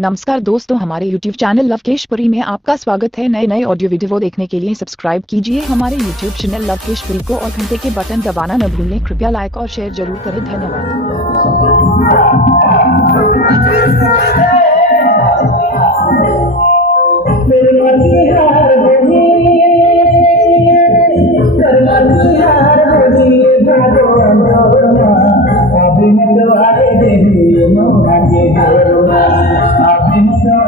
नमस्कार दोस्तों, हमारे YouTube चैनल लवकेशपुरी में आपका स्वागत है। नए नए ऑडियो वीडियो देखने के लिए सब्सक्राइब कीजिए हमारे YouTube चैनल लवकेशपुरी को और घंटे के बटन दबाना न भूलें। कृपया लाइक और शेयर जरूर करें। धन्यवाद। I've been so